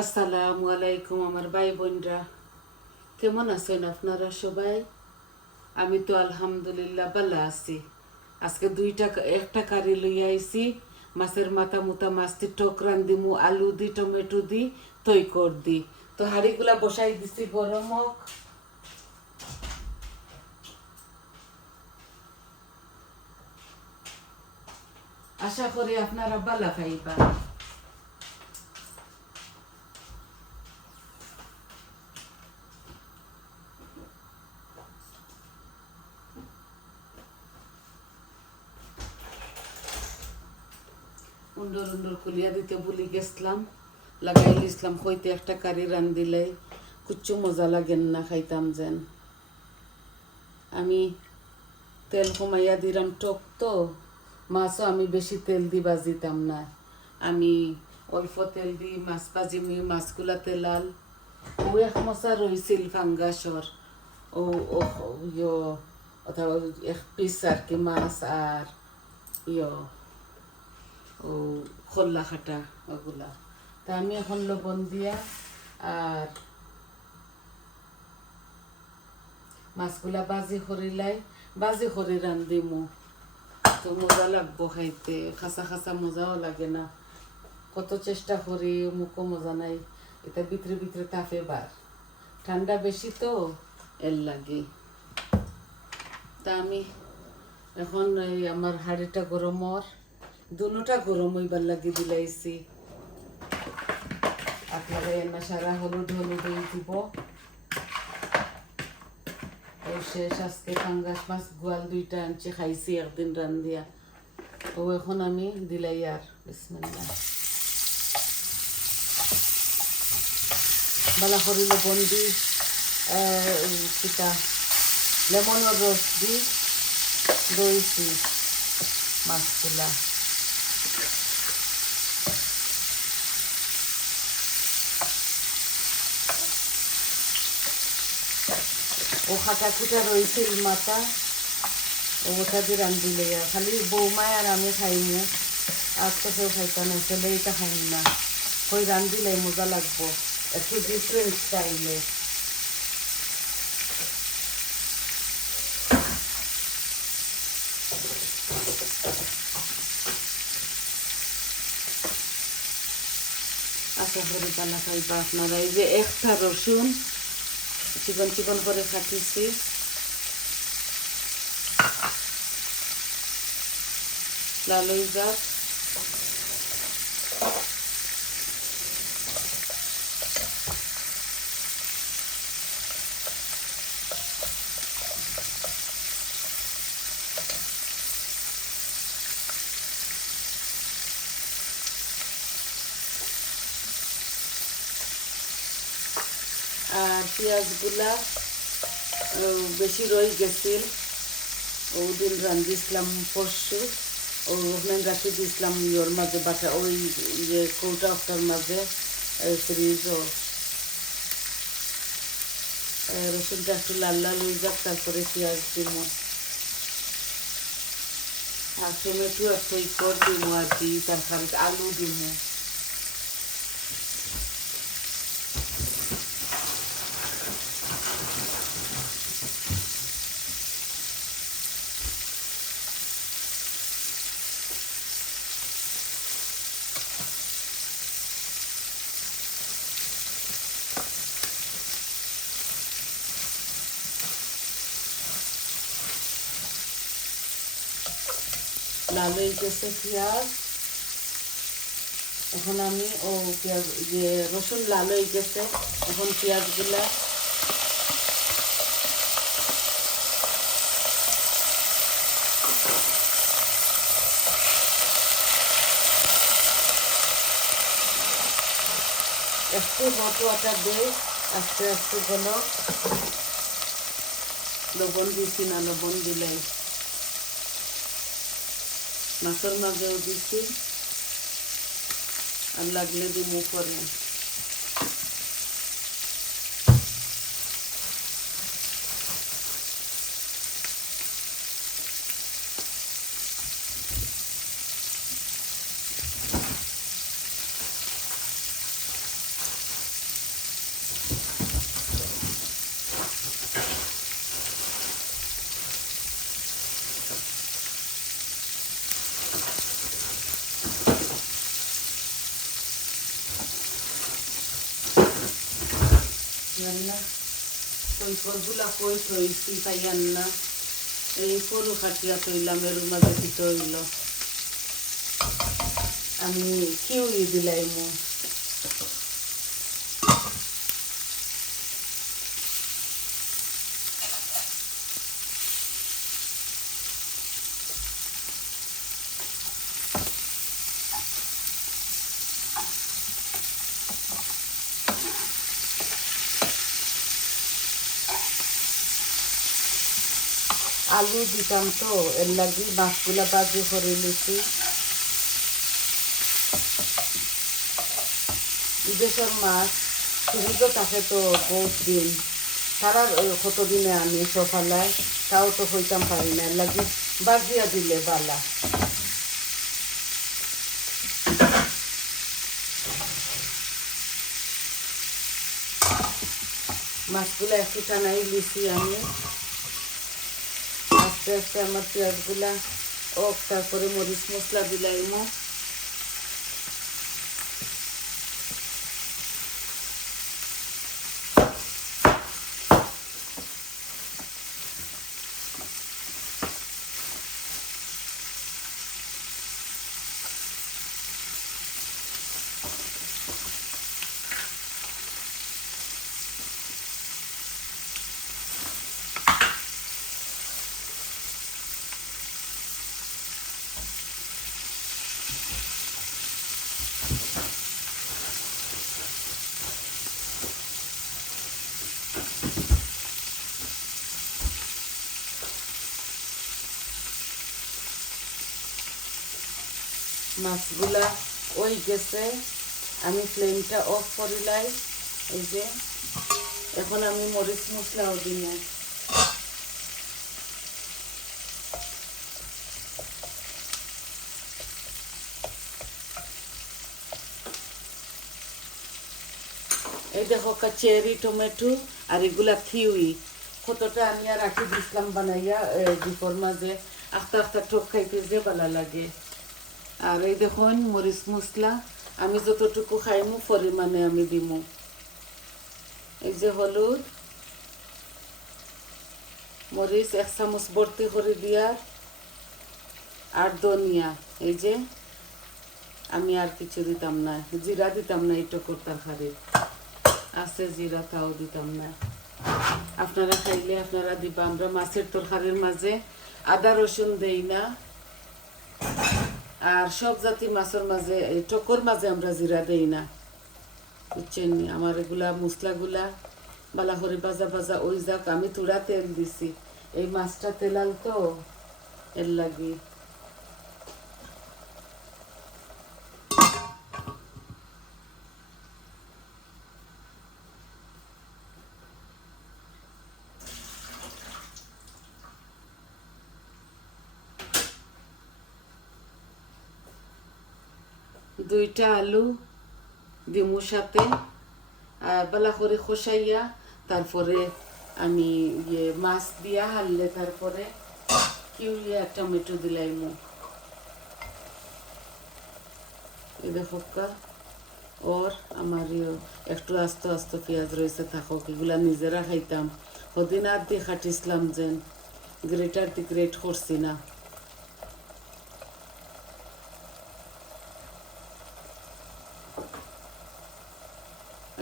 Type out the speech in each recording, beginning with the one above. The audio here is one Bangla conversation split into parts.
আসসালামু আলাইকুম আমার ভাই বোনরা, কেমন আছেন আপনারা সবাই? আমি তো আলহামদুলিল্লাহ ভালো আছি। আজকে একটা কারি লইয়া আইছি। মাছের মাথা মুতা মাছটি টক রান্দিমু, আলু দি টমেটো দি তৈ কর দি। তো হাঁড়িগুলা বসাই দিছি গরম হোক। আশা করি আপনারা ভালো খাইবা। উন্ডর উন্ডর কুলিয়া দিতে ভুলি গেছিলাম, লাগাই লিসলাম হইতে একটা কারি রান্দিলে কুচ্ছু মজা লাগেন না খাইতাম যেন। আমি তেল কমাইয়া দিলাম, টক তো মাছও আমি বেশি তেল দি বাজিতাম না। আমি অল্প তেল দি মাছ ভাজিমি, মাছগুলাতে লাল। ও এক মশা রইছিল ফাঙ্গাসর, ও ও ইয়ো অথবা এক পিস আর কি মাছ আর ইয়ো ও খোল্লা খাটা ওগুলা। তা আমি এখন লবণ দিয়া আর মাছগুলা বাজি করে রান্ধিমু। তো মজা লাগবো খাইতে, খাসা খাসা মজাও লাগে না। কত চেষ্টা করি, মুখও মজা নাই। এটা ভিতরে ভিতরে তাপে বার, ঠান্ডা বেশি তো এর লাগে। তা আমি এখন এই আমার হাঁড়িটা গরমর, দুটা গরম হইবার লাগে দিলাইছি। আপনারা এনা সারা হলুদ দিব। ও শেষ, আজকে পাঙ্গাস মাছ গোয়াল 2টা আনছি, খাইছি একদিন রান্ধিয়া। ও এখন আমি দিলাই আর বিসমিল্লাহ। বালা করে লবণ দি কিতা লেমনের রস দি দইছি মাছগুলা। ও খাটা খুটা রয়েছিল মাথা, ওটা দিয়ে রান্ধিলে খালি বৌমায় আর আমি খাইনি, আর তো কেউ খাইতাম না, ছেলে এটা খাইন না। ওই রান্ধিলে মজা লাগবো, একটু ডিফারেন্ট স্টাইলে। আশা করি পালা খাইবা আপনারা। এই যে একটা রসুন চিকন চিকন করে কাটিছি, লাল হয়ে যাক। আর পেঁয়াজগুলা বেশি রয়ে গেছিল, ওদিন রান্ধিছিলাম পরশু, ওখানে রাখি দিয়েছিলাম ওর মাঝে বাটা, ওই যে কৌটা একটার মাঝে ফ্রিজও। রসুনটা একটু লাল লাল হয়ে যাক, তারপরে পেঁয়াজ দিব আর টমেটো একটু কর দিব আর কি, তারপরে আলু দিব। লাল হয়ে গেছে পেঁয়াজ, এখন আমি পেঁয়াজ যে রসুন লাল হয়ে গেছে, এখন পেঁয়াজগুলা একটু মশলাটা দিয়ে আস্তে আস্তে গেলো। লবণ দিছি না, লবণ দিলে মাছের মাঝেও দিছি, আর লাগলে দিমু করে। রান্না কৈফলগুলা কই থইছি পাইয়ান না এই সরু খাটিয়া থইলাম এর মাঝে দিতে হইল আমি কিউই দিলাইমু আলু দিতাম তো এর লাগি মাছগুলা বাজি করে লিছি বিদেশের মাছ ফ্রিজও থাকে তো বহুত দিন সারা কতদিনে আনি সফালায় তাও তো হইতাম পারি না এর লাগি বাজিয়া দিলে বালা মাছগুলা একটু টানাই লিছি আমি আস্তে আস্তে আমার পেঁয়াজগুলা তারপরে মরিচ মশলা দিলাইমো মাছগুলা ওই গেছে আমি ফ্লেমটা অফ করিলাই এই যে এখন আমি মরিচ মশলাও দিই এই দেখো চেরি টমেটো আর এগুলা থিউই কতটা আমি আর রাখি দিছিলাম বানাইয়া ডিপোর মাঝে আস্তে আস্তে ঠোক খাইতে যে ভালো লাগে আর এই দেখুন মরিচ মশলা আমি যতটুকু খাইমু পরিমাণে আমি দিমু এই যে হলুদ মরিচ 1 চামচ ভর্তি করে দিয়ার আর ধনিয়া এই যে আমি আর কিছু দিতাম না জিরা দিতাম না এই টকর তরকারি আছে জিরা তাও দিতাম না আপনারা খাইলে আপনারা দিবা আমরা মাছের তরকারির মাঝে আদা রসুন দেই না আর সব জাতি মাছের মাঝে টকর মাঝে আমরা জিরা দেই না বুঝছেন আমার এগুলা মশলাগুলা বালা করে ভাজা ভাজা ওই যাক আমি তুরা তেল দিছি এই মাছটা তেলাল তো এর লাগি দুইটা আলু ডিমুর সাথে বালা করে খসাইয়া তারপরে আমি মাছ দিয়া হাললে তারপরে কিউরিয়া টমেটো দিলাইমু এই দেখো ওর আমার একটু আস্তে আস্তে পেঁয়াজ রয়েছে থাকুক এগুলা নিজেরা খাইতাম ওদিন আর দিয়ে খাটিছিলাম যেন গ্রেটার দিয়ে গ্রেট করছি না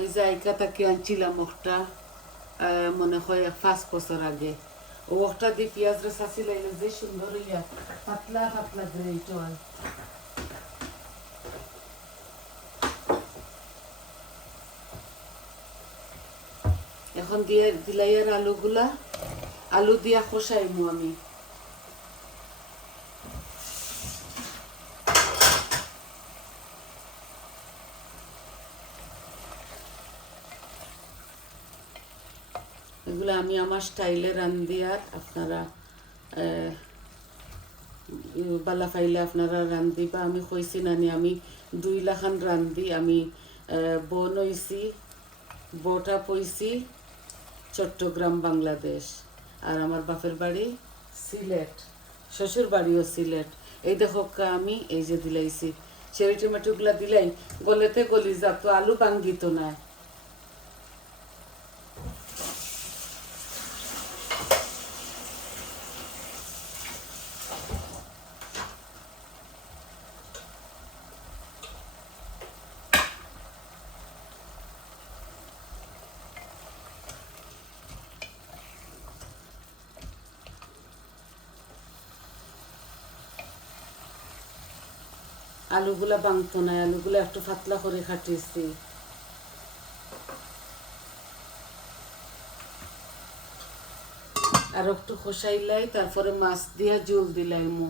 এই জায়গা তাকে আনছিলাম ওটা মনে হয় 5 বছর আগে ও ওটা দিয়ে পেঁয়াজ রেসাছি লাইলে যে সুন্দর ইয়া পাতলা পাতলা গ্রেট হয় এখন দিয়ে দিলাইয়ার আলুগুলা আলু দিয়া খসাইমু আমি এগুলো আমি আমার স্টাইলে রান্ধি আর আপনারা বালা ফাইলে আপনারা রান্ধিবা আমি কইছি নানি আমি 2 লাখান রান্ধি আমি বোন হইছি বটা পইছি চট্টগ্রাম বাংলাদেশ আর আমার বাপের বাড়ি সিলেট শ্বশুর বাড়িও সিলেট এই দেখো আমি এই যে দিলাইছি চেরি টমেটোগুলা দিলাই গলেতে গলি যাতো আলু ভাঙ্গিত না আলুগুলা ভাঙতো না, আলুগুলা একটু পাতলা করে কাটিয়েছি। আর একটু খসাইলাই, তারপরে মাছ দিয়া জল দিলাইমু।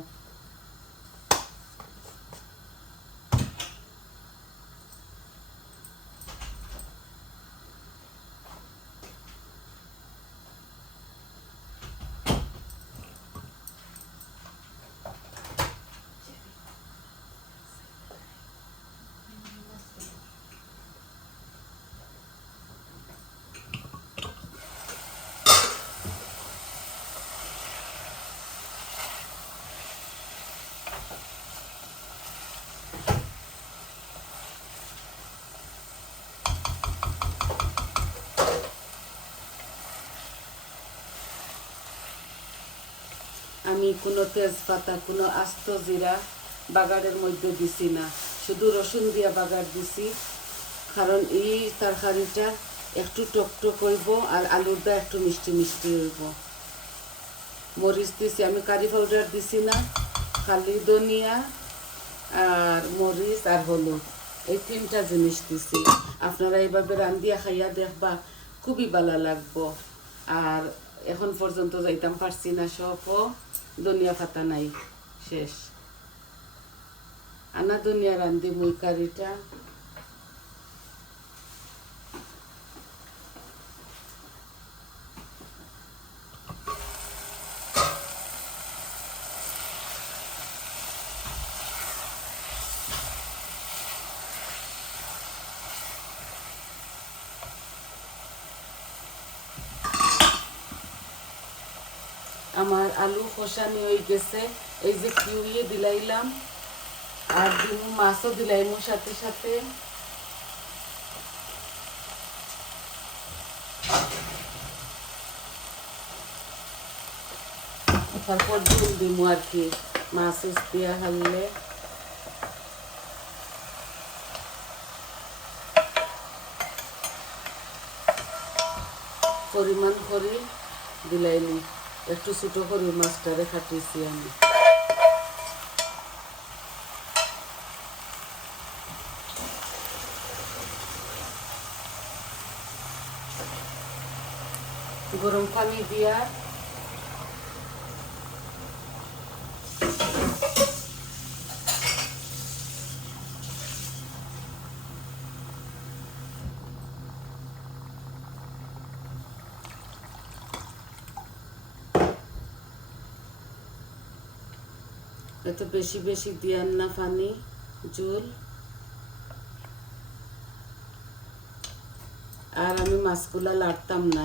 আমি কোনো তেজপাতা, কোনো আস্ত জিরা বাগারের মধ্যে দিছি না, শুধু রসুন দিয়া বাগার দিছি। কারণ এই তরকারিটা একটু টকটক হইব আর আলুরটা একটু মিষ্টি মিষ্টি হইব। মরিচ দিছি, আমি কারি পাউডার দিছি না, খালি ধনিয়া আর মরিচ আর হলুদ, এই 3টা জিনিস দিছি। আপনারা এইভাবে রান্ধিয়া খাইয়া দেখবা, খুবই ভালো লাগবো। আর এখন পর্যন্ত যাইতাম পারছি না, সবও ধনিয়া পাতা নাই, শেষ। আনা ধনিয়া রান্ধি মুই কারিটা। আমার আলু কষানি হয়ে গেছে, এই যে কিউয়ে দিলাইলাম, আর ডিম মাছও দিলাইমু সাথে সাথে। তারপর ডিম দিমু আর কি, মাছ দিয়া হাললে। পরিমাণ করে দিলাইনি, একটু ছোটো করে মাছটারে কাটিয়েছি আমি। গরম পানি দিয়া এত বেশি বেশি দিয়ান না পানি, জল। আর আমি মাছগুলা লাড়তাম না,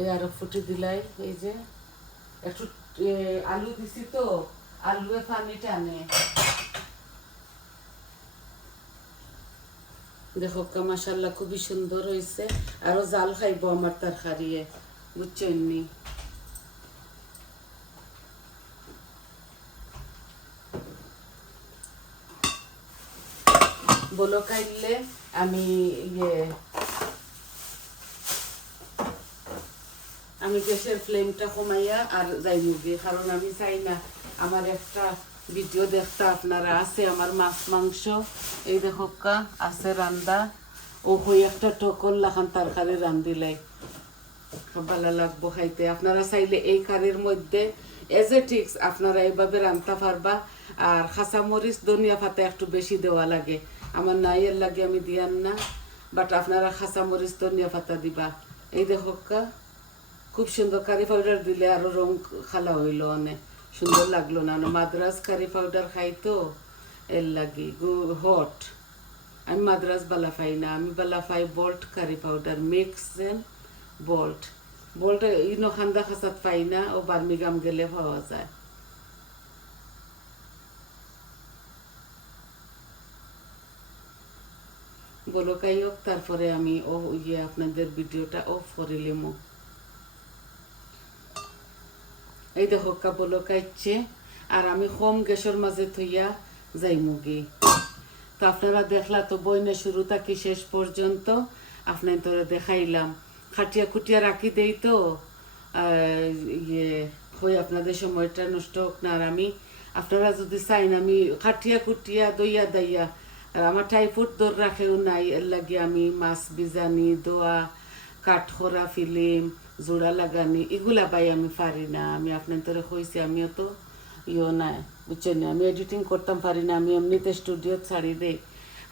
এই আরো ফুটি দিলাই। এই যে একটু আলু দিছি তো, আলুয়ে পানি টানে। দেখো মাশাআল্লাহ খুবই সুন্দর হয়েছে। আরো জাল খাইব আমার তরকারিয়ে, বুঝছেন নি? বলো খাইলে আমি আমি গ্যাসের ফ্লেমটা কমাইয়া আর যাই মুগি, কারণ আমি চাই না আমার একটা ভিডিও দেখতে আপনারা আছে আমার মাছ মাংস, এই দেখো আছে রান্দা, ও হই একটা টকল লাখান তরকারি রান্ধিলাই খুব ভালো লাগবো খাইতে। আপনারা চাইলে এই কারির মধ্যে এজ এ টিক্স আপনারা এইভাবে রান্না পারবা। আর কাঁচামরিচ ধনিয়া পাতা একটু বেশি দেওয়া লাগে, আমার নাইয়ের লাগে আমি দিয়ান না, বাট আপনারা কাঁচামরিচ ধনিয়া পাতা দিবা। এই দেখো খুব সুন্দর, কারি পাউডার দিলে আরো রং খালা হইলো, অনেক সুন্দর লাগলো না। মাদ্রাজ কারি পাউডার খাই তো এর লাগি হট, আমি মাদ্রাজ বালা পাই না, আমি বালা পাই বল্ট কারি পাউডার মিক্স বল্ট। বল্ট ইনো খান্দা খাসাত পাই না, ও বার্মিগাম গেলে পাওয়া যায়। বলো কাই হোক, তারপরে আমি ও আপনাদের ভিডিওটা অফ করিলাম। এই দেখো বলো কাইছে, আর আমি কম গ্যাসের মাঝে থইয়া যাই মুগি। তো আপনারা দেখলা তো বইনে শুরু থাকি শেষ পর্যন্ত আপনার তোরা দেখাইলাম। খাটিয়া খুটিয়া রাখি দেই তো হই আপনাদের সময়টা নষ্ট হোক না। আর আমি আপনারা যদি চাইন আমি খাটিয়া কুটিয়া দইয়া দাইয়া, আর আমার টাইফয়েড দর রাখেও নাই, এর লাগে আমি মাছ বিজানি দোয়া কাঠখরা ফিল্ম জোড়া লাগানি এগুলা পাই আমি পারি না। আমি আপনার তোরে কইছি আমিও তো নাই বুঝছেন, আমি এডিটিং করতাম পারি না, আমি এমনিতে স্টুডিও ছাড়ি দেই।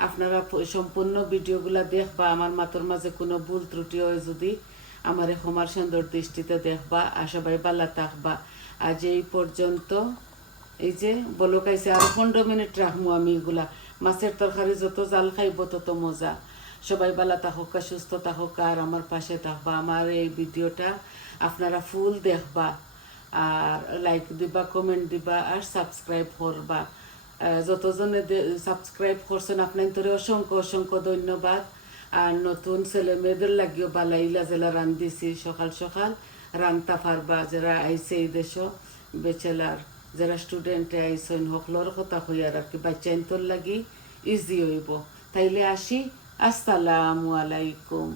আপনারা সম্পূর্ণ ভিডিওগুলা দেখবা, আমার মাথার মাঝে কোনো ভুল ত্রুটি হয় যদি আমার ক্ষমার সুন্দর দৃষ্টিতে দেখবা। আর সবাই বালা থাকবা। আজ এই পর্যন্ত। এই যে বলকাইছে আরো 15 মিনিট রাখবো আমি এগুলা। মাছের তরকারি যত জাল খাইব তত মজা। সবাই বালা থাকুক, সুস্থ থাকুক, আর আমার পাশে থাকবা। আমার এই ভিডিওটা আপনারা ফুল দেখবা, আর লাইক দিবা, কমেন্ট দিবা, আর সাবস্ক্রাইব করবা। যতজনে সাবস্ক্রাইব করছেন আপনার তোরে অসংখ্য অসংখ্য ধন্যবাদ। আর নতুন ছেলে মেয়েদের লাগিও বালাইলা জেলা রান্ধিছি, সকাল সকাল রান্তা পারবা। যারা আইসে এই দেশ বেচেলার, যারা স্টুডেন্টে আইসেন হকলর কথা হইয়ার আর কি বাচ্চাইন তোর লাগি ইজি হইব। তাইলে আসি, আসসালামু আলাইকুম।